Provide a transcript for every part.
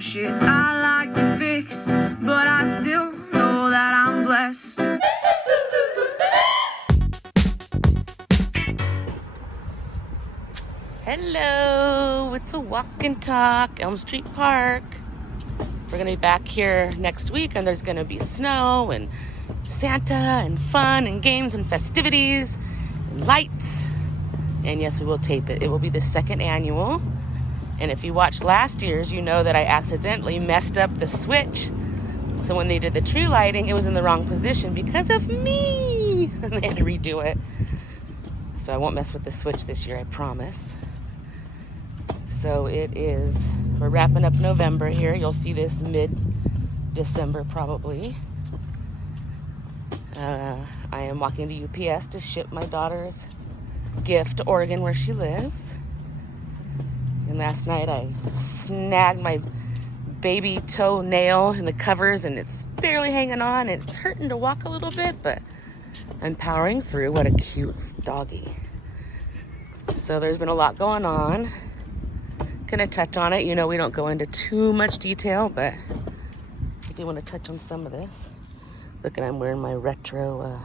some shit I like to fix, but I still know that I'm blessed. Hello, it's a walk and talk, Elm Street Park. We're gonna be back here next week, and there's gonna be snow and Santa and fun and games and festivities and lights. And yes, we will tape it. It will be the second annual. And if you watched last year's, you know that I accidentally messed up the switch. So when they did the tree lighting, it was in the wrong position because of me. They had to redo it. So I won't mess with the switch this year, I promise. So we're wrapping up November here. You'll see this mid-December probably. I am walking to UPS to ship my daughter's gift to Oregon where she lives. And last night I snagged my baby toenail in the covers and it's barely hanging on. It's hurting to walk a little bit, but I'm powering through. What a cute doggy. So there's been a lot going on. Gonna touch on it. You know, we don't go into too much detail, but I do want to touch on some of this. Look, and I'm wearing my retro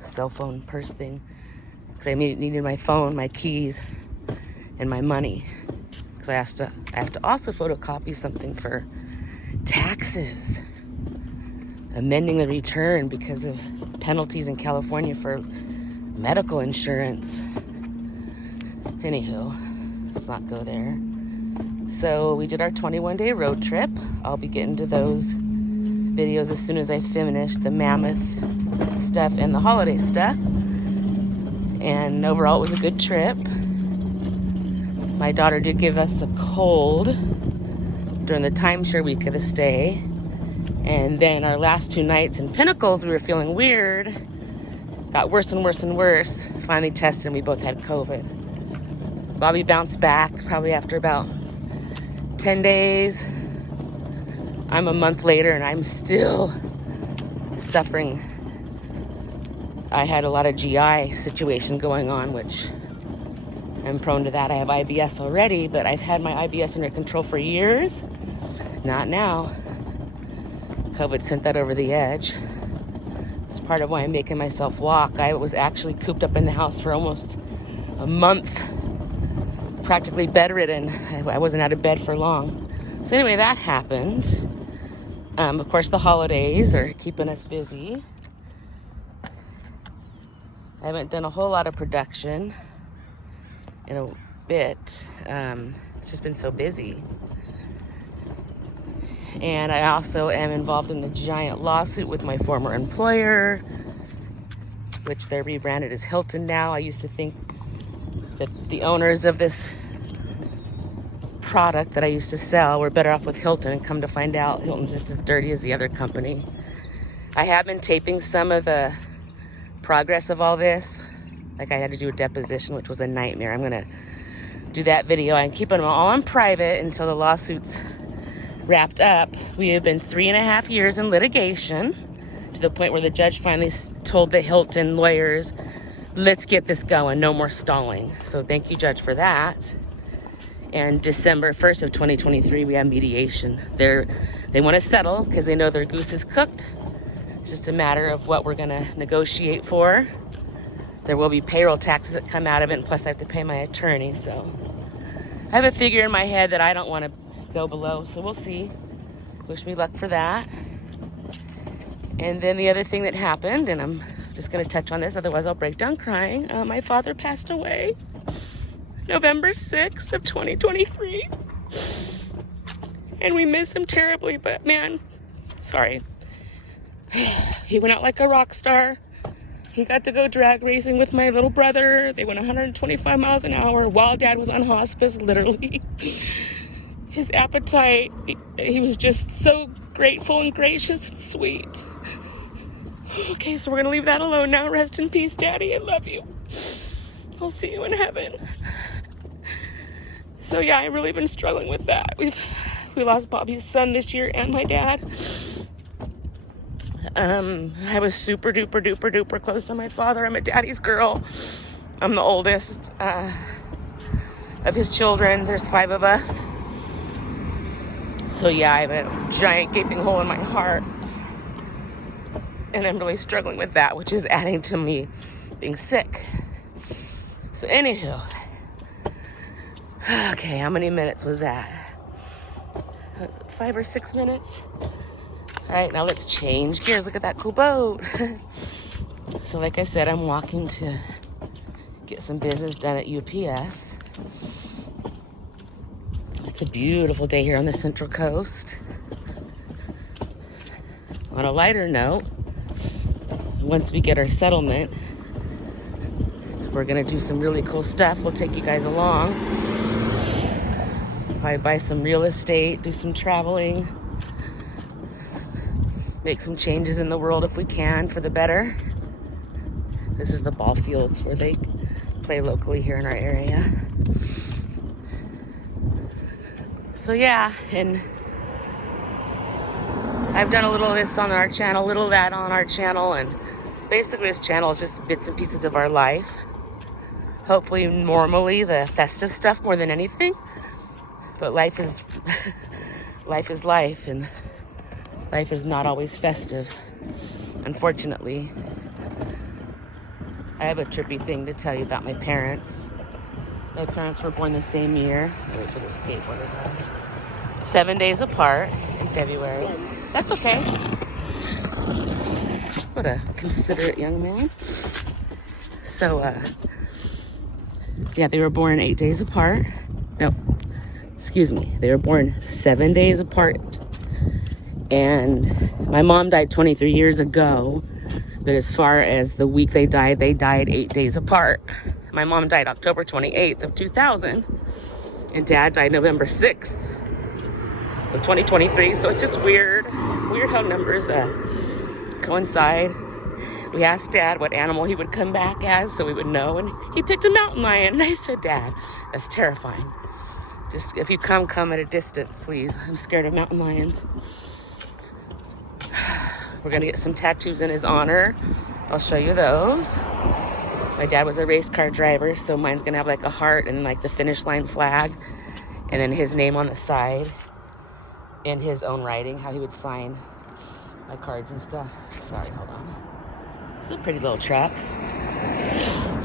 cell phone purse thing because I needed my phone, my keys, and my money. Because I have to also photocopy something for taxes, amending the return because of penalties in California for medical insurance. Anywho, let's not go there. So we did our 21-day road trip. I'll be getting to those videos as soon as I finish the Mammoth stuff and the holiday stuff. And overall, it was a good trip. My daughter did give us a cold during the timeshare week of the stay. And then our last 2 nights in Pinnacles, we were feeling weird. Got worse and worse and worse. Finally tested and we both had COVID. Bobby bounced back probably after about 10 days. I'm a month later and I'm still suffering. I had a lot of GI situation going on, which I'm prone to that. I have IBS already, but I've had my IBS under control for years. Not now. COVID sent that over the edge. It's part of why I'm making myself walk. I was actually cooped up in the house for almost a month, practically bedridden. I wasn't out of bed for long. So anyway, that happened. Of course, the holidays are keeping us busy. I haven't done a whole lot of production in a bit. It's just been so busy. And I also am involved in a giant lawsuit with my former employer, which they're rebranded as Hilton now. I used to think that the owners of this product that I used to sell were better off with Hilton, and come to find out Hilton's just as dirty as the other company. I have been taping some of the progress of all this. Like I had to do a deposition, which was a nightmare. I'm gonna do that video. I'm keeping them all on private until the lawsuit's wrapped up. We have been 3.5 years in litigation to the point where the judge finally told the Hilton lawyers, let's get this going, no more stalling. So thank you, Judge, for that. And December 1st of 2023, we have mediation. They want to settle because they know their goose is cooked. It's just a matter of what we're going to negotiate for. There will be payroll taxes that come out of it, and plus I have to pay my attorney. So I have a figure in my head that I don't want to go below, so we'll see. Wish me luck for that. And then the other thing that happened, and I'm just going to touch on this, otherwise I'll break down crying. My father passed away November 6th of 2023. And we miss him terribly, but man, sorry. He went out like a rock star. He got to go drag racing with my little brother. They went 125 miles an hour while Dad was on hospice, literally. His appetite, he was just so grateful and gracious and sweet. Okay, so we're going to leave that alone now. Rest in peace, Daddy. I love you. I'll see you in heaven. So yeah, I've really been struggling with that. We lost Bobby's son this year and my dad. I was super duper duper duper close to my father. I'm a daddy's girl. I'm the oldest of his children. There's 5 of us. So yeah, I have a giant gaping hole in my heart. And I'm really struggling with that, which is adding to me being sick. So anywho, okay, how many minutes was that? Was it 5 or 6 minutes? All right, now let's change gears. Look at that cool boat. So like I said, I'm walking to get some business done at UPS. It's a beautiful day here on the Central Coast. On a lighter note, once we get our settlement, we're gonna do some really cool stuff. We'll take you guys along. Probably buy some real estate, do some traveling, make some changes in the world if we can for the better. This is the ball fields where they play locally here in our area. So yeah, and I've done a little of this on our channel, a little of that on our channel, and basically this channel is just bits and pieces of our life. Hopefully normally the festive stuff more than anything, but life is life is life, and life is not always festive, unfortunately. I have a trippy thing to tell you about my parents. My parents were born the same year. Wait for the skateboarder. 7 days apart in February. That's okay. What a considerate young man. So, yeah, they were born 8 days apart. No, excuse me. They were born 7 days apart. And my mom died 23 years ago. But as far as the week they died 8 days apart. My mom died October 28th of 2000. And Dad died November 6th of 2023. So it's just weird how numbers coincide. We asked Dad what animal he would come back as so we would know, and he picked a mountain lion. And I said, Dad, that's terrifying. Just if you come at a distance, please. I'm scared of mountain lions. We're gonna get some tattoos in his honor. I'll show you those. My dad was a race car driver, so mine's gonna have like a heart and like the finish line flag, and then his name on the side in his own writing, how he would sign my cards and stuff. Sorry, hold on. It's a pretty little truck.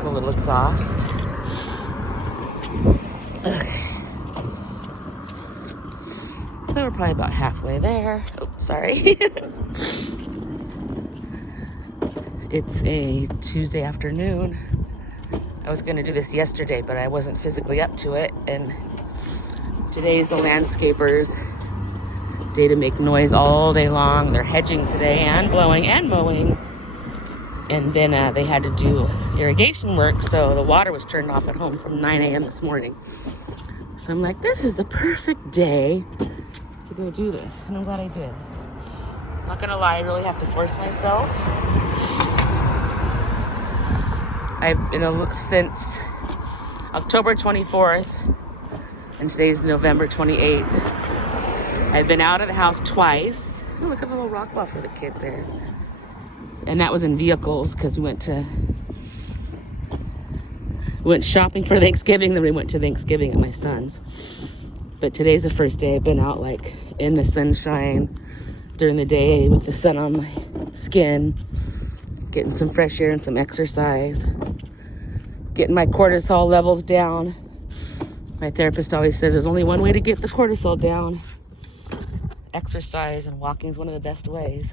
Cool little exhaust. Okay. So we're probably about halfway there. Oh, sorry. It's a Tuesday afternoon. I was going to do this yesterday, but I wasn't physically up to it. And today's the landscapers' day to make noise all day long. They're hedging today and blowing and mowing. And then they had to do irrigation work, so the water was turned off at home from 9 a.m. this morning. So I'm like, this is the perfect day to go do this. And I'm glad I did. Not gonna lie, I really have to force myself. I've been since October 24th, and today's November 28th. I've been out of the house twice. Oh, look at the little rock wall for the kids there. And that was in vehicles because we went shopping for Thanksgiving, then we went to Thanksgiving at my son's. But today's the first day I've been out like in the sunshine during the day with the sun on my skin, getting some fresh air and some exercise, getting my cortisol levels down. My therapist always says there's only one way to get the cortisol down. Exercise, and walking is one of the best ways.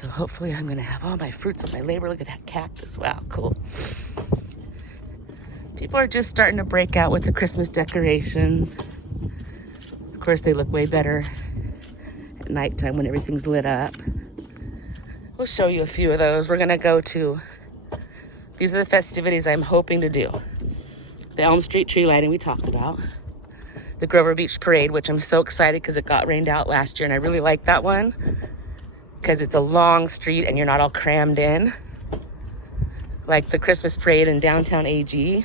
So hopefully I'm gonna have all my fruits of my labor. Look at that cactus, wow, cool. People are just starting to break out with the Christmas decorations. Of course, they look way better at nighttime when everything's lit up. We'll show you a few of those. We're gonna go to, these are the festivities I'm hoping to do. The Elm Street tree lighting we talked about. The Grover Beach Parade, which I'm so excited because it got rained out last year and I really like that one because it's a long street and you're not all crammed in. Like the Christmas parade in downtown AG.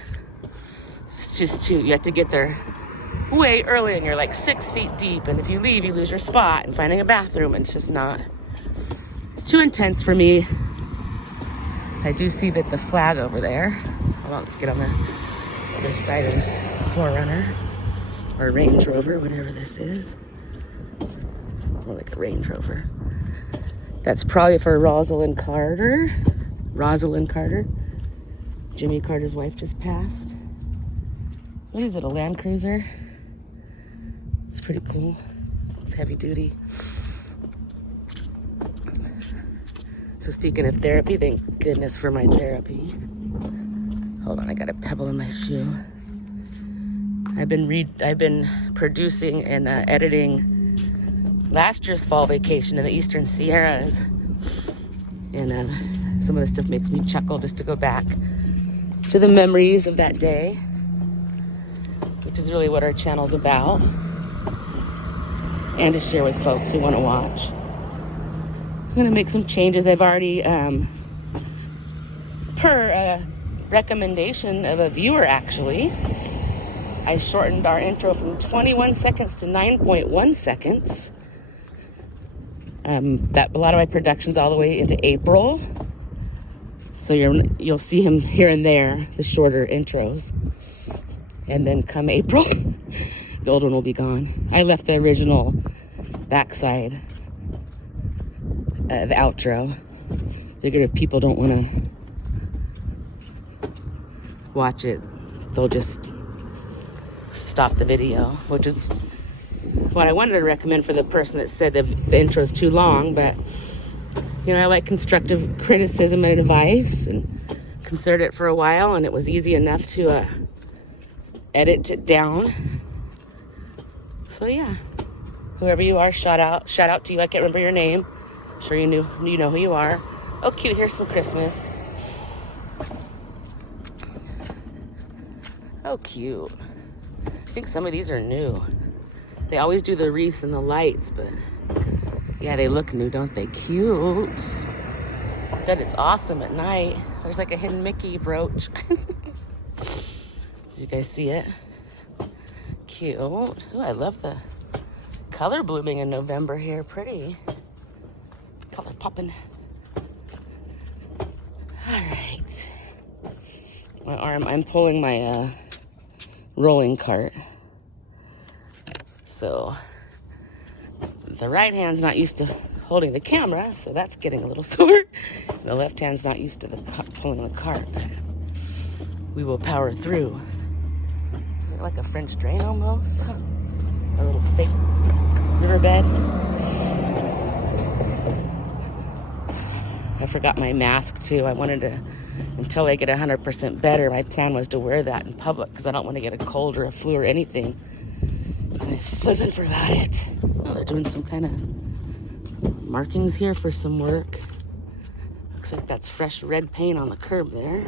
It's just you have to get there way early and you're like 6 feet deep, and if you leave, you lose your spot and finding a bathroom, and it's just not, it's too intense for me. I do see that the flag over there. Hold on, let's get on the other side of this Forerunner. Or Range Rover, whatever this is. More like a Range Rover. That's probably for Rosalind Carter. Jimmy Carter's wife just passed. What is it, a Land Cruiser? It's pretty cool. It's heavy duty. So speaking of therapy, thank goodness for my therapy. Hold on, I got a pebble in my shoe. I've been producing and editing last year's fall vacation in the Eastern Sierras. And some of the stuff makes me chuckle just to go back to the memories of that day, which is really what our channel's about, and to share with folks who want to watch. I'm gonna make some changes. I've already, per recommendation of a viewer actually, I shortened our intro from 21 seconds to 9.1 seconds. That a lot of my production's all the way into April, so you'll see him here and there, the shorter intros, and then come April, the old one will be gone. I left the original backside, the outro. Figured if people don't want to watch it, they'll just stop the video, which is what I wanted to recommend for the person that said the intro's too long. But you know, I like constructive criticism and advice, and considered it for a while, and it was easy enough to edit it down. So yeah, whoever you are, shout out to you. I can't remember your name. I'm sure you know who you are. Oh cute, here's some Christmas. Oh cute. I think some of these are new. They always do the wreaths and the lights, but yeah, they look new, don't they? Cute. That is awesome at night. There's like a hidden Mickey brooch. Did you guys see it? Cute. Ooh, I love the color blooming in November here. Pretty. Color popping. All right. My arm, I'm pulling my rolling cart. So the right hand's not used to holding the camera, so that's getting a little sore. The left hand's not used to pulling the cart, but we will power through. Is it like a French drain almost? A little fake riverbed. I forgot my mask too. I wanted to, until I get 100% better, my plan was to wear that in public because I don't want to get a cold or a flu or anything. And I flippin' forgot it. Oh, they're doing some kind of markings here for some work. Looks like that's fresh red paint on the curb there.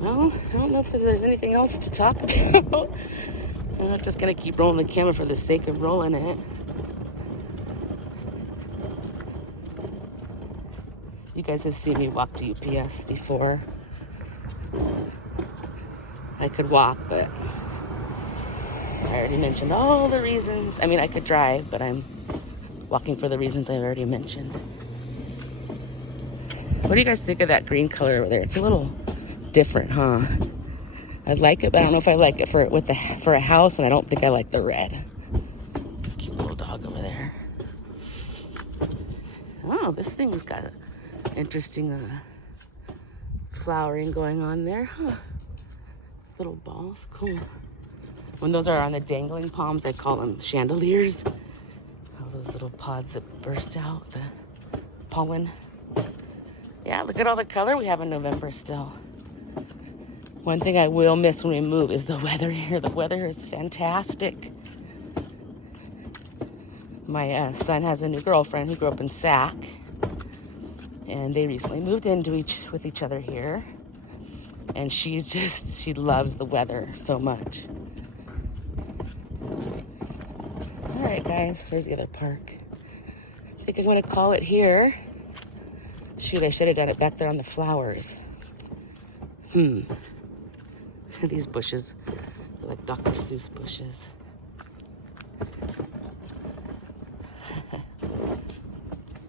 Well, I don't know if there's anything else to talk about. I'm not just gonna keep rolling the camera for the sake of rolling it. You guys have seen me walk to UPS before. I could walk, but I already mentioned all the reasons. I mean, I could drive, but I'm walking for the reasons I've already mentioned. What do you guys think of that green color over there? It's a little different, huh? I like it, but I don't know if I like it for a house, and I don't think I like the red. Cute little dog over there. Oh, this thing's got an interesting flowering going on there, huh? Little balls, cool. When those are on the dangling palms, I call them chandeliers. All those little pods that burst out, the pollen. Yeah, look at all the color we have in November still. One thing I will miss when we move is the weather here. The weather is fantastic. My son has a new girlfriend who grew up in Sac, and they recently moved in with each other here. And she loves the weather so much. All right, guys, there's the other park. I think I'm gonna call it here. Shoot, I should have done it back there on the flowers. These bushes are like Dr. Seuss bushes.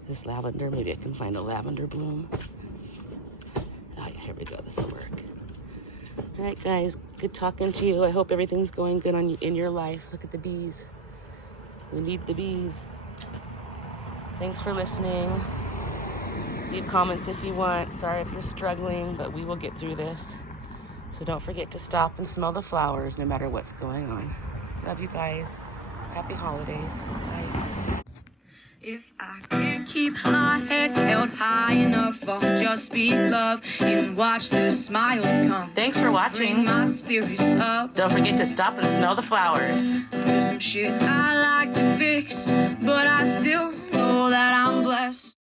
This lavender, maybe I can find a lavender bloom. Oh yeah, here we go, this will work. All right, guys, good talking to you. I hope everything's going good in your life. Look at the bees. We need the bees. Thanks for listening. Leave comments if you want. Sorry if you're struggling, but we will get through this. So don't forget to stop and smell the flowers no matter what's going on. Love you guys. Happy holidays. Bye. If I can't keep my head held high enough, I'll just be love and watch the smiles come. Thanks for watching. Bring my spirits up. Don't forget to stop and smell the flowers. There's some shit I like to fix, but I still know that I'm blessed.